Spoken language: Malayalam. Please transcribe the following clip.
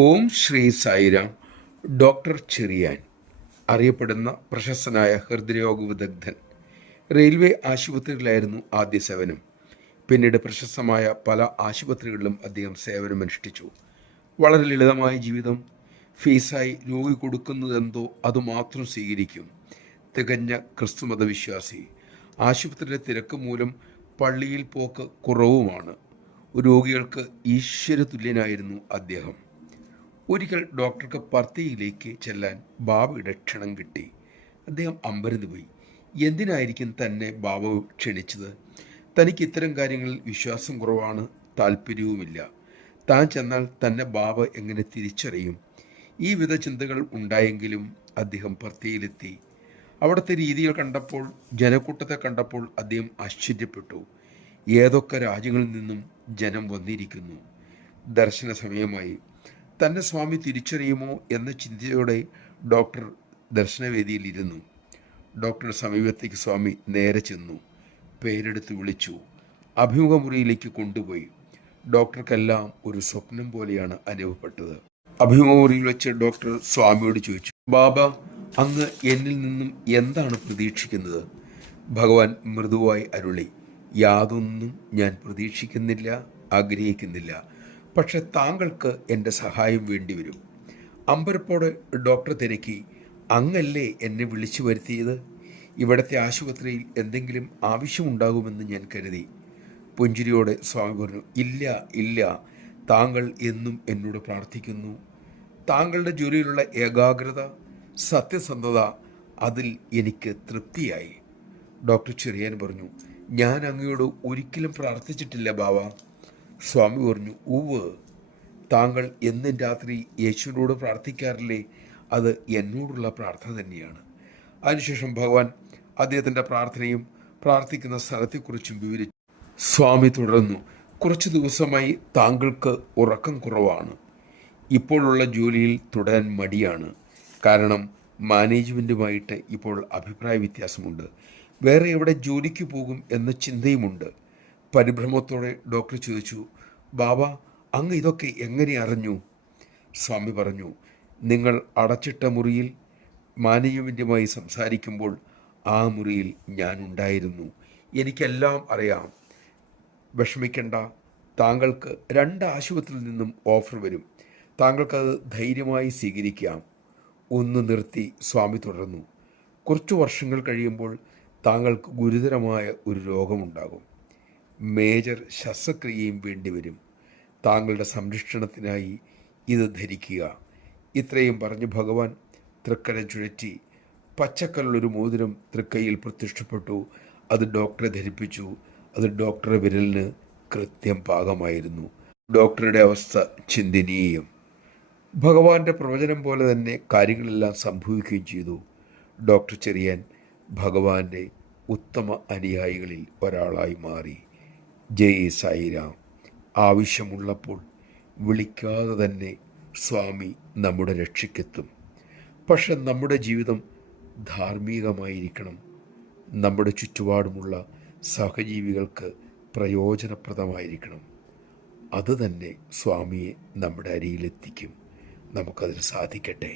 ഓം ശ്രീ സായിരാം. ഡോക്ടർ ചെറിയാൻ അറിയപ്പെടുന്ന പ്രശസ്തനായ ഹൃദ്രോഗ വിദഗ്ധൻ. റെയിൽവേ ആശുപത്രികളിലായിരുന്നു ആദ്യ സേവനം. പിന്നീട് പ്രശസ്തമായ പല ആശുപത്രികളിലും അദ്ദേഹം സേവനമനുഷ്ഠിച്ചു. വളരെ ലളിതമായ ജീവിതം. ഫീസായി രോഗി കൊടുക്കുന്നതെന്തോ അതുമാത്രം സ്വീകരിക്കും. തികഞ്ഞ ക്രിസ്തുമത വിശ്വാസി. ആശുപത്രിയിലെ തിരക്ക് മൂലം പള്ളിയിൽ പോക്ക് കുറവുമാണ്. രോഗികൾക്ക് ഈശ്വര തുല്യനായിരുന്നു അദ്ദേഹം. ഒരിക്കൽ ഡോക്ടർക്ക് പർത്തിയിലേക്ക് ചെല്ലാൻ ബാബയുടെ ക്ഷണം കിട്ടി. അദ്ദേഹം അമ്പരന്ന് പോയി. എന്തിനായിരിക്കും തന്നെ ബാബ ക്ഷണിച്ചത്? തനിക്ക് ഇത്തരം കാര്യങ്ങളിൽ വിശ്വാസം കുറവാണ്, താല്പര്യവുമില്ല. താൻ ചെന്നാൽ തന്നെ ബാബ എങ്ങനെ തിരിച്ചറിയും? ഈ വിധ ചിന്തകൾ ഉണ്ടായെങ്കിലും അദ്ദേഹം പർത്തിയിലെത്തി. അവിടുത്തെ രീതികൾ കണ്ടപ്പോൾ, ജനക്കൂട്ടത്തെ കണ്ടപ്പോൾ അദ്ദേഹം ആശ്ചര്യപ്പെട്ടു. ഏതൊക്കെ രാജ്യങ്ങളിൽ നിന്നും ജനം വന്നിരിക്കുന്നു. ദർശന സമയമായി. തന്നെ സ്വാമി തിരിച്ചറിയുമോ എന്ന ചിന്തയോടെ ഡോക്ടർ ദർശനവേദിയിൽ ഇരുന്നു. ഡോക്ടറുടെ സമീപത്തേക്ക് സ്വാമി നേരെ ചെന്നു. പേരെടുത്ത് വിളിച്ചു. അഭിമുഖമുറിയിലേക്ക് കൊണ്ടുപോയി. ഡോക്ടർക്കെല്ലാം ഒരു സ്വപ്നം പോലെയാണ് അനുഭവപ്പെട്ടത്. അഭിമുഖമുറിയിൽ വെച്ച് ഡോക്ടർ സ്വാമിയോട് ചോദിച്ചു, ബാബ, അങ്ങ് എന്നിൽ നിന്നും എന്താണ് പ്രതീക്ഷിക്കുന്നത്? ഭഗവാൻ മൃദുവായി അരുളി, യാതൊന്നും ഞാൻ പ്രതീക്ഷിക്കുന്നില്ല, ആഗ്രഹിക്കുന്നില്ല. പക്ഷെ താങ്കൾക്ക് എൻ്റെ സഹായം വേണ്ടിവരും. അമ്പരപ്പോടെ ഡോക്ടർ തിരക്കി, അങ്ങല്ലേ എന്നെ വിളിച്ചു വരുത്തിയത്? ഇവിടുത്തെ ആശുപത്രിയിൽ എന്തെങ്കിലും ആവശ്യമുണ്ടാകുമെന്ന് ഞാൻ കരുതി. പുഞ്ചിരിയോടെ സ്വാമി പറഞ്ഞു, ഇല്ല ഇല്ല, താങ്കൾ എന്നും എന്നോട് പ്രാർത്ഥിക്കുന്നു. താങ്കളുടെ ജോലിയിലുള്ള ഏകാഗ്രത, സത്യസന്ധത, അതിൽ എനിക്ക് തൃപ്തിയായി. ഡോക്ടർ ചെറിയാൻ പറഞ്ഞു, ഞാൻ അങ്ങയോട് ഒരിക്കലും പ്രാർത്ഥിച്ചിട്ടില്ല ബാബ. സ്വാമി പറഞ്ഞു, ഉവ്, താങ്കൾ എന്നും രാത്രി യേശുവിനോട് പ്രാർത്ഥിക്കാറില്ലേ? അത് എന്നോടുള്ള പ്രാർത്ഥന തന്നെയാണ്. അതിനുശേഷം ഭഗവാൻ അദ്ദേഹത്തിൻ്റെ പ്രാർത്ഥനയും പ്രാർത്ഥിക്കുന്ന സ്ഥലത്തെക്കുറിച്ചും വിവരിച്ചു. സ്വാമി തുടർന്നു, കുറച്ച് ദിവസമായി താങ്കൾക്ക് ഉറക്കം കുറവാണ്. ഇപ്പോഴുള്ള ജോലിയിൽ തുടരാൻ മടിയാണ്. കാരണം മാനേജ്മെൻറ്റുമായിട്ട് ഇപ്പോൾ അഭിപ്രായ വ്യത്യാസമുണ്ട്. വേറെ എവിടെ ജോലിക്ക് പോകും എന്ന ചിന്തയുമുണ്ട്. പരിഭ്രമത്തോടെ ഡോക്ടർ ചോദിച്ചു, ബാബ, അങ്ങ് ഇതൊക്കെ എങ്ങനെ അറിഞ്ഞു? സ്വാമി പറഞ്ഞു, നിങ്ങൾ അടച്ചിട്ട മുറിയിൽ മാനേജ്മെൻറ്റുമായി സംസാരിക്കുമ്പോൾ ആ മുറിയിൽ ഞാനുണ്ടായിരുന്നു. എനിക്കെല്ലാം അറിയാം. വിഷമിക്കേണ്ട, താങ്കൾക്ക് 2 ആശുപത്രിയിൽ നിന്നും ഓഫർ വരും. താങ്കൾക്കത് ധൈര്യമായി സ്വീകരിക്കാം. ഒന്ന് നിർത്തി സ്വാമി തുടർന്നു, കുറച്ചു വർഷങ്ങൾ കഴിയുമ്പോൾ താങ്കൾക്ക് ഗുരുതരമായ ഒരു രോഗമുണ്ടാകും. മേജർ ശസ്ത്രക്രിയയും വേണ്ടിവരും. താങ്കളുടെ സംരക്ഷണത്തിനായി ഇത് ധരിക്കുക. ഇത്രയും പറഞ്ഞ് ഭഗവാൻ തൃക്കരം ചുഴറ്റി പച്ചക്കല്ലുള്ളൊരു മോതിരം തൃക്കൈയിൽ പ്രത്യക്ഷപ്പെട്ടു. അത് ഡോക്ടറെ ധരിപ്പിച്ചു. അത് ഡോക്ടറുടെ വിരലിന് കൃത്യം പാകമായിരുന്നു. ഡോക്ടറുടെ അവസ്ഥ ചിന്തനീയം. ഭഗവാന്റെ പ്രവചനം പോലെ തന്നെ കാര്യങ്ങളെല്ലാം സംഭവിക്കുകയും ചെയ്തു. ഡോക്ടർ ചെറിയാൻ ഭഗവാന്റെ ഉത്തമ അനുയായികളിൽ ഒരാളായി മാറി. ജയ് സായിരാം. ആവശ്യമുള്ളപ്പോൾ വിളിക്കാതെ തന്നെ സ്വാമി നമ്മുടെ രക്ഷയ്ക്കെത്തും. പക്ഷെ നമ്മുടെ ജീവിതം ധാർമ്മികമായിരിക്കണം. നമ്മുടെ ചുറ്റുപാടുമുള്ള സഹജീവികൾക്ക് പ്രയോജനപ്രദമായിരിക്കണം. അതുതന്നെ സ്വാമിയെ നമ്മുടെ അരിയിലെത്തിക്കും. നമുക്കതിന് സാധിക്കട്ടെ.